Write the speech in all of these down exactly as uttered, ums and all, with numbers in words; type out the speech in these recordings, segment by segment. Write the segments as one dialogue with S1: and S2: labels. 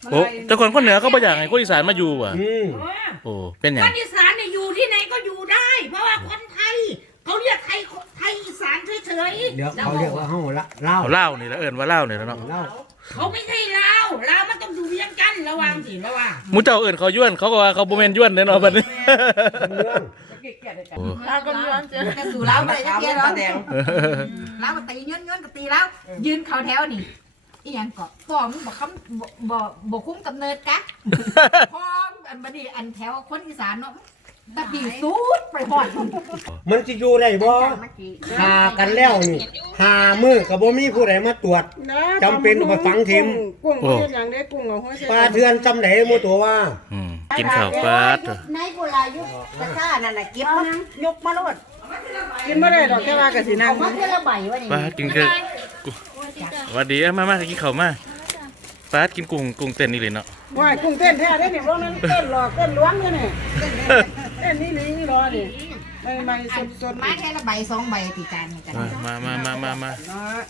S1: โอ้แต่คนคนเหนือเขาบ่อยากให้คนอีสานมาอยู่ว่ะ
S2: อืม
S1: โอ้เป็นหยั
S3: ค
S1: ง
S3: นอีสานเนี่ยอยู่ที่ไหนก็อยู่ได้ เพราะว่าคนไทยเขาเรียกไทยไทยอีสานเฉยๆ
S2: เดี๋ยวเขาเรียกว่าเฮาละเล่า
S1: เอาเล่านี่แล้วเอิ้นว่าเล่านี่แล้วเนาะ
S2: เล่า
S3: เขาไม่ใช่ลาวลาวมันต้องอยู่เวียงจันทน์ระวังสิระวัง
S1: หมู่เจ้าเอิ้นเขาย้วนเขาก็ว่าเขาบ่แม่นย้วนแน่นอนบัดนี้
S2: เรื่อง
S1: โอ้
S4: เราก็ย้อนเจอ
S5: จะสู่เราไปจะเกียร์เราเราก็ตีย้อนย้อนก็ตีแล้ว ยืนเขาแถวนี่อีหยังก็พ่อมึงบอกคำบ่บ่บ่คุ้มกำเนิดกะพ่ออันบัดนี้อันแถวคนอีสานเนาะตะปีสูดไปหอด
S2: มันสิอยู่ได้บ่หากันแล้วนี่หามื้อก็บ่มีผู้ใดมาตรวจจำเป็นต้องไปฝังเข็ม
S4: กุ้งเฮ็ดหยังได้กุ้งเอาหัวใส่
S2: ปลาเทือนจำได้หมู่ตัวว่า
S1: อืมกินข้าวปลาเถอะ
S5: ในโบราณยุคตะก้านั่นน่ะเก็บมายกมาโลด
S4: กินบ่ได้ดอกแค่ว่าก็สินั่ง
S5: เอามาเท่าละใบวะนี่
S1: ปลากินคือสวัสดีเอามามากินข้าวมาปลากินกุ้งกุ้งเต้นนี่เลยเนาะ
S4: ว่ากุ้งเต้นแท้ได้นี่พวกนั้นเต้นหลอกเต้นล้วงอยู่นี่เต้นนี่ลีนี่รอดิใหม่ๆสดๆ
S5: มาแค่ละใบสองใบตีการนี่กัน
S1: มามามามามา
S4: เนาะ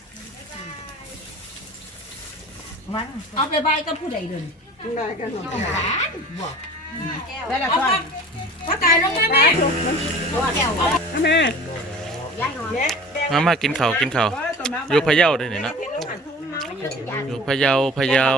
S5: วัน
S3: เอาไปใบก็ผู้ใดเดิน
S4: กินได้กันหมด
S5: หวานบอก
S4: ได้ละ
S3: เอา
S4: ก่อ
S3: มาน ถ้าตายลงมาแม่
S5: แก้ว
S4: แม่
S5: ย้ายนอน
S1: มามากินข้าวกินข้าวอยู่พะเยาได้นี่เนาะอยู่พะเยาพะเยา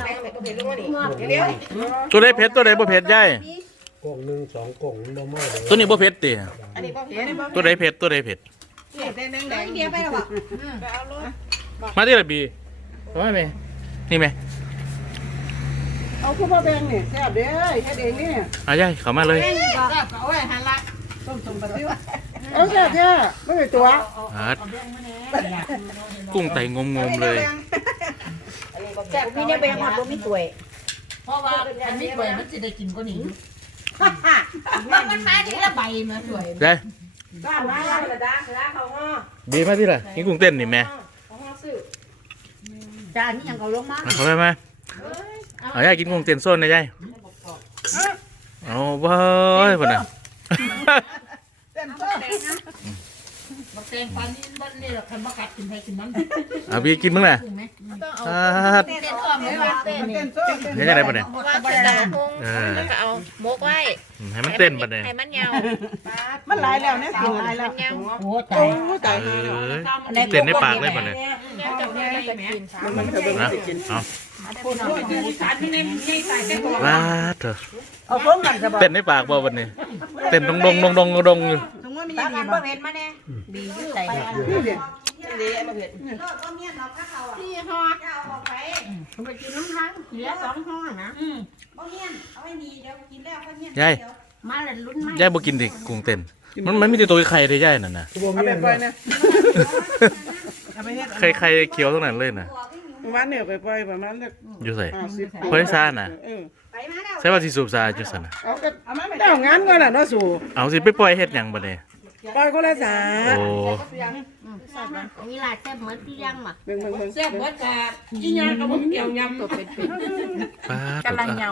S1: ตัวใดเผ็ดตัวใดบ่เผ็ดยาย
S2: กล่องหนึงสองกล่องบ่มาเด้
S1: ตัวนี้บ่เผ็ดติ
S4: อันนี้บ่เห็นบ่
S1: ตัวใดเผ็ดตัวใดเผ็ด
S4: แดงแดง
S5: เดียวไปแล้วบอก
S4: เอาลูก
S1: มาที่ละบีมาไหมนี่ไหม
S4: เอาคู่บ่แบ่งนี่แซ่บเด้อเฮ็ดเองนี่
S1: เอายายเข้ามาเลย
S5: เอาไว้หันละ
S4: ต้มต้มปลาซิวเอาแซ่บแท้บ่ได้ตัว
S1: อาดกุ้งไต่งมๆเลย
S5: แซ่บมีเนี่ยแบ่งหมดบ่มีถ้วย
S3: เพราะว่าอันนี้ถ้วยมันจะได้กินก็หนี
S5: มันมันมาทีละใบมาถ้วย
S1: ยาย
S4: ด้านมาละด้านละเขาฮ้อ
S1: บีมาที่ละกินกุ้งเต้นนี่แม่
S4: เขาฮ้อซื้อ
S5: จานนี้ยังเอาลงมา
S1: มาเข้าไปไหมเอายายกินกุ้งเต้นโซนนะยายเอาเว้ยพ่นน่ะ
S4: เต้นโซ่
S3: บักแตงปลานี่บ้านนี่แหละคันบักกัดกินไปกินมัน
S1: เอาบีกินมั้งน่ะ
S3: ถูกไหม
S1: อาด
S5: เต้นอ้อมเลยว่าเต้น
S4: เต้นโซ่
S1: เฮ็ดจังได๋บ่เนี่ย
S5: ว่าเต้นดาวพง
S1: เออ
S6: แล้วก็เอามกไว้
S1: ให้มันเต้นบัดเนี่ย
S6: ให้มันยาว
S4: มันหลายแล้วเนี่ยกินหลายแล้ว
S3: โอ้ตา
S4: โอ้
S3: ย
S4: ตาย
S1: เอ
S4: หาแล้ว
S1: ้ยเต้นในปากเลยบัดเนี่ย
S6: ยาวจะไม่ได้กิน
S4: มันมันจะเบิ่ง
S1: นะ
S4: สิกิน
S1: เอา
S3: คนอยู่อีสานนี่ในในใส่แค่ตัว
S1: ว้าเถอะ
S4: เอาพร้อมกันจะบอก
S1: เต้นในปากบ่บัดนี้เต้นดงดงดงดงดงอยู่
S4: สมมติมี
S5: ตา
S4: ดี
S5: กัน
S4: บ่
S5: บ่เห็นมาแน่บีอยู่ใจ
S4: นี่ดิดีไอ้มาเห็ด
S5: ที่ฮอดเอาออกไปไปกินน้ำทั้งเหลือสองห่อนะ
S3: อืม
S5: บ่เฮียนเอาไว้นี่เดี๋ยวกินแล้วก็เฮียน
S1: ยาย
S5: มาเลยลุ้นมาก
S1: ยายบ่กินดิกุ้งเต้นมันมันมีแต่ตัวไข่ได้ยายนั่นน่ะ
S2: คือบ่
S4: เอา
S2: มี
S4: ไป
S2: อัน
S4: ปล่อย
S2: นั้น
S4: นะเอาไปเฮ็ด
S1: ไข่ไข่เขียวตรงนั้นเลยน่ะ
S4: วันเนี่ยไปปล่อยประมาณสัก
S1: อยู่ใส่
S4: ห้าสิบ
S1: เพิ่นซ่าน่ะ
S4: เออ
S5: ไปมาแล้ว
S1: ใช่ว่าสิสูบซาจังซั่นน่ะ
S4: เอาก็ได้เอางานก่อนน่ะเนาะสู่
S1: เอาสิไปปล่อยเฮ็ดหยังบัดนี้
S4: ปล่อยคนละสา
S1: โอ้
S5: มีหลายแซ่บเหมือนที่ยังมา
S4: เบิ่งเบิ่งเบิ่ง
S3: แซ่บเบิดกะอีหยังก็บ่เกี่ยวยำตัวเป็น
S1: ป้าด
S5: กำลังเหงาก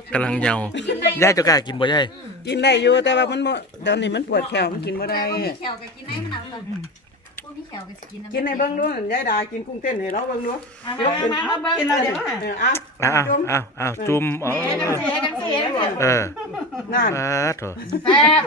S1: ำลังเยายายเจะกล้ากินบ่ยาย
S4: กินได้อยู่แต่ว่ามันบ่ตอนนี้มันปวดแขวมันกินบ่ได้
S5: มีแขวก็กินได้มันเอาก่อนพวกนี้แขวก็กิน
S4: กินในเบิ่งดูนั่นยายดากินกุ้งเต้นให้เราเบิ่งดูเดี๋ยวกินกินเราเดี๋ยวมาเอออ่ะ
S1: อ้าวอ้าวอ้าวจุ่มอ๋อ
S5: เฮ็ดจังซี่เฮ็ดจังซี่เฮ็ดจังซี่
S1: เออ
S4: นั่น
S1: ป้าดโถ
S5: แซ่บ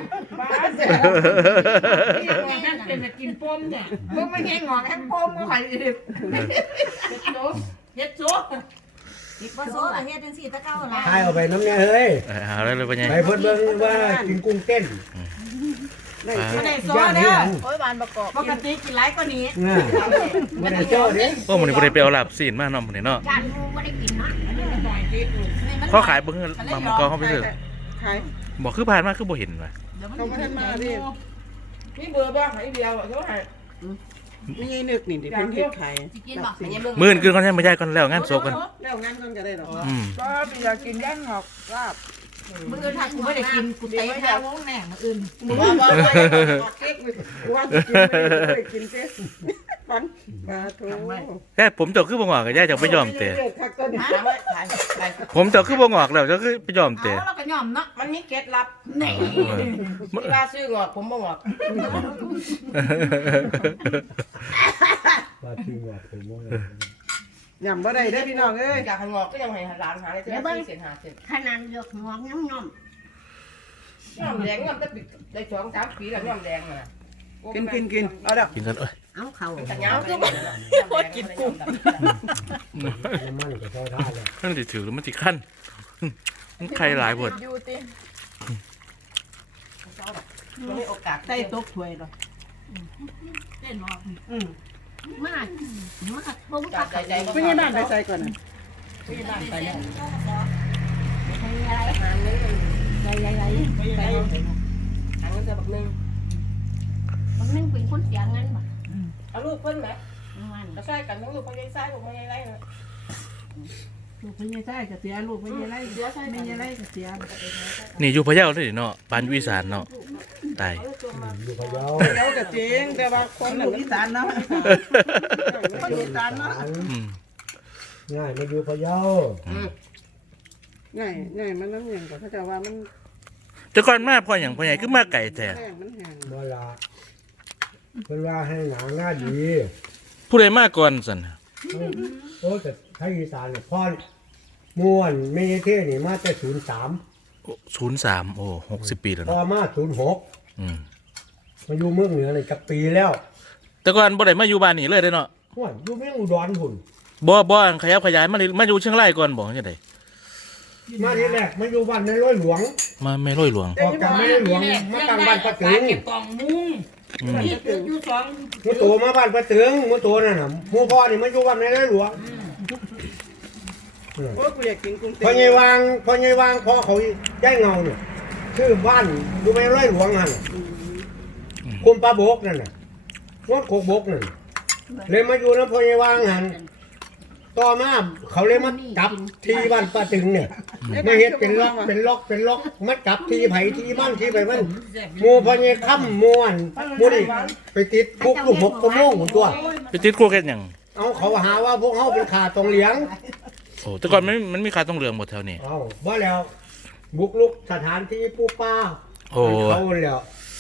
S3: นั่นเป็นกินป้มเนี่ย
S5: พวกไม่เฮ็ดงอกแค่โป้มก็ข่อยอีก
S3: เฮ็ดโซเฮ็ดโซ
S5: บ่โซ่ก็เฮ็ดจังซี่ตะเก้าล่ะ
S2: ทายเอาไปน้ำเนี่ยเฮ้ย
S1: เออเอาแล้วเลยปัญญา
S2: ไปเพิ่นเบิ่งว่ากินกุ้งเต้น
S4: ได้
S5: บ่ได้โซ่
S2: ย่าง
S5: เด้
S2: ให้
S5: อ
S2: หยัง
S6: โอ้ยบานประกอบ
S5: ปกติกินหลายกว่านี้
S2: น่ะบ่ได้เจ้าเด้
S1: โอ้มื้อนี้บ่ได้ไปเอาลาบซีนมาเนาะมื้อนี้เนาะ
S5: จานกูบ่ได้กินนะ
S1: เขาขายบ่คือบางมันก็เขาไปซื้อ
S4: ขาย
S1: บ่คือผ่านมาคือบ่เห็นว่ะ
S4: เขาไม่ทันมาดิ
S3: มีเบอร์บ่ให้เดียวเขาให้
S4: ไม่ใช่นึกนี่ที่เพิ่นเฮ็ดขาย
S5: สิกินบ่มันยังเบิ่ง
S1: มื้ออื่นคืนก่อนใช่บ่ยายก่อนแล้วงานศพกัน
S4: แล้วงานก่อนก็ได้ดอก
S1: อืม
S4: ก็พี่อยากกินย่างหอกลาบ
S5: มื้ออื่นถ้ากูบ่ได้กินกูเตะหน้าวงแน่มื้ออื่น
S4: มึงว่าว่าเค้กว่าจะกินไม่ได้กินเจ๊ฟันปลาทู
S1: แค่ผมเจ้าคือบ่งอกก็ยายเจ้าไปยอมเตะ
S4: คักตัวนี้
S1: ผมเจ้าคือบ่งอกแล้วเจ้าคือไปยอม
S5: เอา
S1: เตะ
S5: เราก็ยอมเนาะ
S6: มันมีเคล็ดลับ
S5: นี่
S6: ที่ว่าซื้องอกผมบ่งอก
S2: ว่าจริงว่าผมว่า
S4: ยำบ่ได้เด้อพี่น้องเอ้ย
S6: อยากให้งอกก็ยังให้หลานหาได้เส้นเส้นหาเส้น
S3: ขนาดเลือกงอกน้ำนม
S6: น้ำแดงน้ำตะปิดได้สองสามปีแล้วน้ำแดงน่ะ
S4: กินกินกินเอาดอก
S1: กินกันเอ้ย
S3: เอาเขา
S6: แต่เงาคือมันกินกุ้ง
S2: น้ำมันก็พอได้แล้ว
S1: มันสิถือหรือมันสิขั้นมันใครหลายบท
S6: อยู่ติมีโอกาส
S4: ใส่ตกถ้วยดอก
S3: เต้นบอก
S4: อืม
S3: มากมากผม
S6: จั
S3: กั
S6: ด
S3: บ
S6: ใจใจ
S4: พี่นี่บ้านไปใส่ก่อนนะ
S6: พี่บ้านไปเนี่ย
S3: อะไร
S6: หาเงิน
S3: อะไรอะไร
S6: หาเงินจะแบบนึง
S3: มันนึงเป็นคนเสียเงินบ่
S6: เอาลูกเพิ่นไหม
S3: มัน
S6: ก็ใส่กันทั้งลูกพ่อใหญ่ใส่ลูกพ่อใหญ่ไรนะ
S4: ลูกพี่นี่ใส่กับเสียลูกพี่นี่ไรไม่นี่ไรกับเสีย
S1: นี่อยู่พะเยาเลยเนาะปานอยู่อีสานเนาะตาย
S2: อยู่พะเยา
S4: แล้วก็จริงแต่ว่าคนหนึ่งอีสานเนาะคนอีสานเนาะ
S1: อืม
S2: ง่ายมาอยู่พะเยา
S4: ง่ายง่ายมันน้ำอย่างกับเขาจะว่ามัน
S1: แต่ก่อนมาพ่อหยังพ่อใหญ่คือมาไก่แท้
S4: แห้งมันแห้ง
S2: เวลาเวลาให้หนังหน้าดี
S1: ผู้ใดมาก่อนสั่น
S2: โอ้แต่ไทยอีสานเนี่ยพ่อม่วนไม่ใช่เท่นี่มาแต่ศูนย์สาม
S1: ศูนย์สามโอ้หกสิบปีแล้ว
S2: พอ
S1: เนาะ
S2: มาศูนย์หก
S1: อืม
S2: มาอยู่เมืองเหนือเลยกับปีแล้ว
S1: แต่ก่อนบ่ได้มาอยู่บ้านนี่เลยเด้เนาะ
S2: ม่วนอยู่เมืองอุดรหุ่น
S1: บ่บ่ขยับขยายมาเลยมาอยู่เชียงรายก่อนบ่จังได๋
S2: มาที่แรกมาอยู่บ้านในร้อยหลวง
S1: มาแม่ร้อยหลวง
S2: ออกจากแม่หลวงมาตั้งบ้านประตึง
S3: เก็บกล่องมุ้ง
S1: อืม
S3: ที่ตึกอยู่สอง
S2: มือโตมาบ้านประตึงมือโตนั่นน่ะมือพ่อนี่มาอยู่บ้านในร้อยหลวง
S4: โอ้กูอยากกินกุ้งเต้
S2: พอไงวางพอไงวางพอเขาย้ายเงาเนี่ยชื่อบ้านอยู่ในร้อยหลวงหันคุมปลาบกนั่นน่ะงดโคกบกนั่นเลยมาอยู่นะพอไงวางหันต่อมาเขาเลยมาจับที่บ้านป้าตึงเนี่ยมาเฮ็ดเป็นล็อกเป็นล็อกเป็นล็อกมาจับที่ไผที่บ้านที่ไปมันหมู่พอไงค่ำม่วนหมู่นี่ไปติดคุกลูกหกกระโมงหมดตัว
S1: ไปติดคุกเฮ็ดหยัง
S2: เอาเขาหาว่าพวกเขาเป็นขาตรงเหลียง
S1: โอ้แต่ก่อนมันมันมีค่าต้องเหลืองหมดแถวนี้
S2: เอาบ่แล้ว บุกลุกสถานที่ปูป้า
S1: โอ้
S2: เขาแล้ว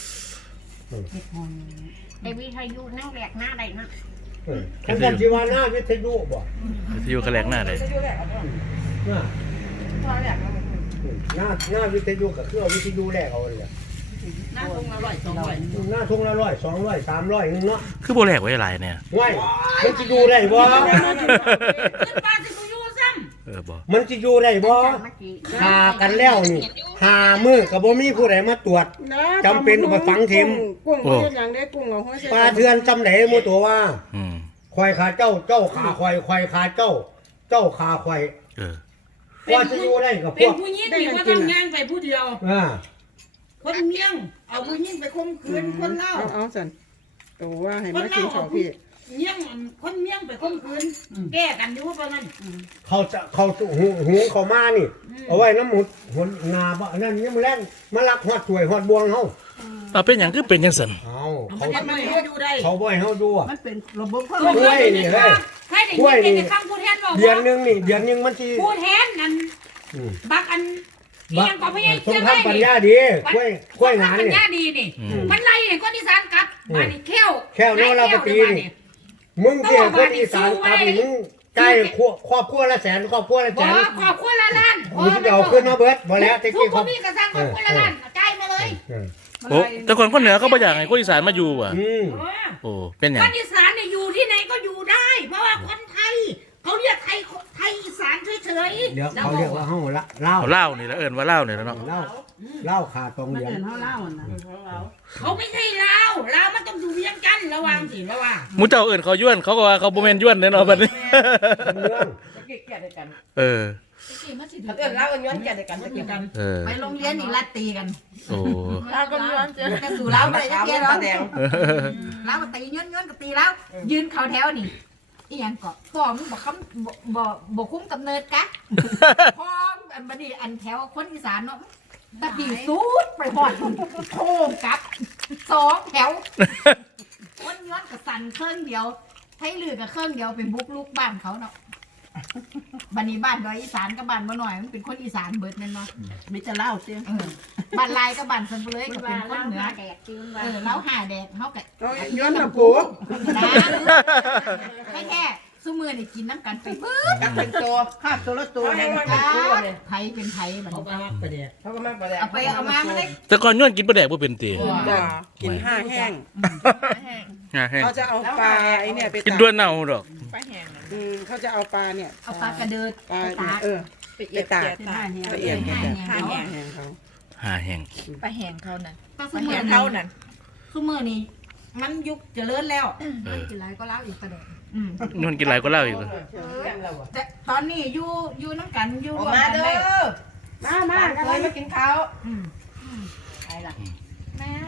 S3: ไอ้วิทยุนั่งแหลกหน้าใดนะ
S2: เออเขาบอกชีวาหน้าวิทยุบ่
S1: ที่อยู่กระแลกหน้าเลย
S6: จะอยู่แหละเอาด้วย
S2: หน้า
S6: ตัวแหละ
S2: หน้าหน้าวิทยุกับเครื่องวิทยุแรกเอาเลย
S3: หน้าตรงละร้อยสองร้อย
S2: หน้าทุ่งละร้อยสองร้อยสามร้อยนึงเนาะ
S1: คือบ่แลกไว้หลายเนี่ย
S2: ว้ายมันจะอยู่ได้บ่
S3: ขึ้นป้าสิกูอยู่ซ้
S1: เออบ่
S2: มันจะอยู่ได้บ่
S3: ำมากี่
S2: หากันแล้วนี่หามือกับบ่มีผู้ใดมาตรวจ จำเป็นต้องไปฝังเข็ม
S4: กุ้งกุ้งอย่างได้กุ้งเอาหัวใส่
S2: ปลาเทือนจำไหนหมู่ตัวว่า
S1: อืม
S2: ควายขาเจ้าเจ้าขาควายควายขาเจ้า เจ้าขาควาย
S1: เออ
S2: ว่าจะอยู่ได้กับพ
S3: เป็น
S2: วก
S3: ผู้หญิงที่ว่าต้องย่างไปผู้เดียว
S2: อ่า
S3: คนเมียง เอาผู้หญิงไปข่มขืนคนเล่า
S4: เอาเอาสันตัวว่าให้มากินข้าวพี่
S3: เมียงคนเมียงไปข่มขืนแก้กันอยู่ประมาณ
S2: เขาจะเขาหูหูเขามานี่ เอาไว้น้ำหมุดหัวนาบ่นั่นนี่มันแล่นมาลักฮอดถวยฮอดบวงเฮา
S1: เอาเป็นหยังคือเป็นจังซั่น
S2: เอา
S3: มั
S2: เขา
S3: นจะไม่ให้อยู่ได้
S2: เขาบ่ให้เฮาดูอ่ะ
S4: มันเป็นระบบความ
S2: กล้วยนี่เฮ้ย
S3: ใครได้ยินเป็นคำพูดแทนบอก
S2: เดือนหนึงนี่เดือนหนึงมันสิ
S3: พูดแทนนั่น
S2: อืม
S3: บักอันเอียงก็ไม่ใช่
S2: สง
S3: เชื่อ
S2: ครามปัญญาดีกล้วยกล้วยหาน
S3: ปัญ
S2: นี่
S3: ญาดีนี่ มันไล่คนอีสานกลับมานี่แค้ว
S2: แค่วโนราปตีนี่ มึงเกี่ยวคนอีสานกลับนี่มึงใกล้ครัวครอบครัวละแสนครอบครัวละ
S3: บ
S2: แส
S3: อก
S2: น
S3: ขอบคุณละล้าน
S2: มึงจะเอาขึ้นมาเบิดบ่แล้วตะ
S3: ทุ
S2: กี้
S3: กค
S2: เขา
S3: นมีกระซังขอบคุณละล้านจ่ายมาเลย
S2: เออ
S1: โอ้แต่ก่อนคนเหนือเขาบ่อยากให้คนอีสานมาอยู่อ่ะ
S2: อืม
S1: โอ้เป็นหยั
S3: ค
S1: ง
S3: นอีสานเนี่ยอยู่ที่ไหนก็อยู่ได้ เพราะว่าคนไทยเขาเรียกไทยไทยอีสานเฉยๆ
S2: เดี๋ยวเขาเรียกว่าเฮาละเล่า
S1: เอาเหล้านี่แล้วเอิ้นว่าเหล้านี่แล้วเนาะ
S2: เล่าเล่าขาตรง
S4: มัน
S2: เหลียง
S4: เดินเท่าเล่าน่ะ
S3: เขาไม่ใช่ลาวลาวมันต้องอยู่เวียงจันทน์ระวังสิระวัง
S1: หมู่เจ้าเอิ้นเขาย้วนเขาก็ว่าเขาบ่แม่นย้วนแน่นอนบัดนี้
S2: เรื่อง
S6: จะเกลียดเกลียดด้วยกัน
S1: เออ
S6: ถ้าเกิดเราเอิ้นย้อนเกลียดด้วยกันจะเกลียดกัน
S1: เออ
S5: ไปโรงเรียนอีกลัดตีกัน
S1: โอ้
S6: เราก็ย้อนเจอ
S5: จะสู่เล้าไปจะเกลียดเรา
S6: แดง
S5: เล้ามาตีย้อนย้อนกับตีแล้ว ยืนเขาแถวนี่อีหยังเกาะพ่อมึงบอกคำบ่บ่บ่คุ้มกำเนิดกะพ่ออันบัดนี้อันแถวคนอีสานเนาะตะกี้สูดไปหอดโค้งกลับสองแถวคนย้อนกับสันเครื่องเดียวให้ลือกับเครื่องเดียวเป็นบุกลูกบ้านเขาเนาะบัดนี้บ้านดอยอีสานกับบ้านบ่หน่อยมันเป็นคนอีสานเบิดแม่นเนาะ
S4: มีจะเล่าเสียง
S5: เออบ้านลายกับบ้านสันเปลือยก็เป็นคนเหนือ
S3: แดดจืน
S5: เออเล้าหาแดกเขากะ
S4: เอาย้อนมาปู
S5: นะให้แค่สซุมื้อนี่กินน้ำกันไปเบิด
S6: กับเป็นตัว
S4: ค่าตัวละตัว
S6: เขาให้มันเป็นตัวเลย
S5: ไผเป็นไผบัด
S3: เขา
S5: นี้
S3: ก็มักไปเดีย
S6: เขาก็มาประแดก
S5: เอาไปเอามามันได้
S1: แต่ก่อนย้อนกินปลาแดกบ่เป็นติ
S4: จ้ะกินห้าแห้ง
S1: ง่าแห้ง
S4: เขาจะเอาปลาไอ้เนี่ยไป
S1: กิน
S4: ตาก
S1: ด้วยเน่าดอก
S4: อืมเขาจะเอาปลาเนี่ย
S5: เอาปลากระเดิด
S4: ปลา
S5: ไปตาก
S4: เออไปตาก
S5: ห้าแห้ง
S4: ละเอียด
S5: ห้า
S4: แห้
S5: แห้
S4: ง
S5: ง
S4: ห้าแห้งเขา
S1: หาแห้ง
S7: ปลาแห้งเขาน่ะ
S5: ก็
S7: ป
S5: ซุ
S7: ลา
S5: มื้
S7: แห้
S5: อง นี้
S7: เขานั่น
S5: ซุมื้อนี้มันยุคเจริญแล้ว
S1: เออ
S5: กินหลายก็แล้วอีกประเด็นอืม
S1: ย้อนกินหลายก็เล่าอีกเลย
S5: แต่ตอนนี้อยู่อยู่น้ำกันอยู่
S6: อ
S5: ร
S6: อก
S5: วม
S6: มา
S5: กัน
S6: เด้
S5: ได้
S6: อ
S4: มามา
S6: เคยมากินข้าว
S5: อืมไปล่ะแม่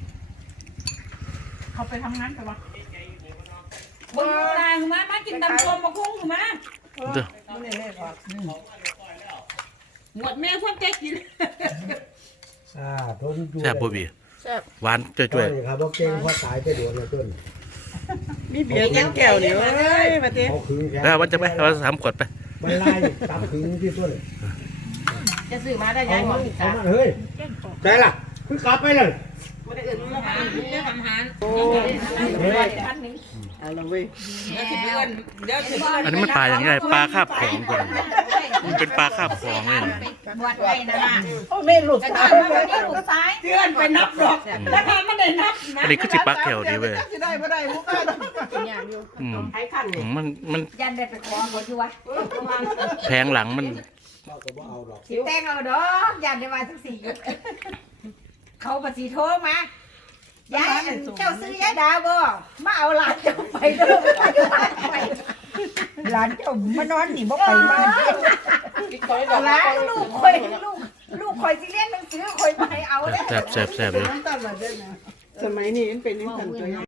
S5: เขาไปทำงานไปวะ
S3: บนนายมามากินตำส้มมาคุ้งมา
S1: เด้อ
S6: ไม่ได้เลยครับ
S3: หมดแม่พวกแกกิน
S2: อ่าทนอยู่
S1: แซ่บบ่บีหวานจ้
S2: ช่ว
S1: วย
S2: ยครับบ่เก่งเพราะตายไปโดนแล้วต้น
S4: มีเบียร์ยังแก้วเดียวเอ้ยมาเต้
S2: เขาขึงแข
S1: ๆ
S2: น
S1: แล้ววันจะไปวันสามขวดไป
S2: มันไล่ตับขึงที่ต้น
S6: จะซื้อมาได้
S2: เอา
S6: ย้ายหม
S2: มา
S6: ดอีก
S2: เอา
S6: จ้า
S2: มาเฮ้ยใจล่ะคือกลับไปเลย
S6: ไม่ได้อื่นมา
S3: หาเรื่องทำหาร
S4: โอ้
S2: เฮ้ย
S4: เอาละเว้ย
S3: เดี๋ยวสิเพื่อนเดี๋ยวสิเพื่อน
S1: อันนี้มันปลาอย่างไรปลาคาบของก่อนมันเป็นปลาคาบของเลย
S5: บวชไว้นะล่ะ
S4: โอ้ไม่หลุด
S5: แต่
S4: ตา
S5: ก่อนมันไม่ลูกซ้าย
S3: เพื่อนไปนับหรอกแล้วถ้าไม่ได้นับนะ
S1: อันนี้คือสิปักแถวดีเว้ย
S4: สิได้บ่ได้บ่ได้
S6: กินอย่างอยู่
S1: อืม
S6: ไอ้ขั้น
S1: อืมมันมัน
S5: ยันได้ไปขอหมดอยู่วะ
S1: แทงหลังมัน
S2: เขาก็บ่เอาดอก
S5: สิแต่งเอาดอกยันได้มาทั้งสี่เขาปฏิโทรมายายอันเจ้าซื้อยายดาวบ่มาเอาหลานเจ้าไปเด้อไปอยู่บ้านไป
S7: หลานเจ้ามานอนนี่บ่ไปบ้าน
S6: กินตัวนี้ดอก
S5: หลานลูกคอยลูกลูกคอยสิเรียนหนังสือคอยไปเอาเด้อ
S1: แซ่บแซ่บแซ่บเลย
S4: สมัยนี้มันเป็นยังไงตัว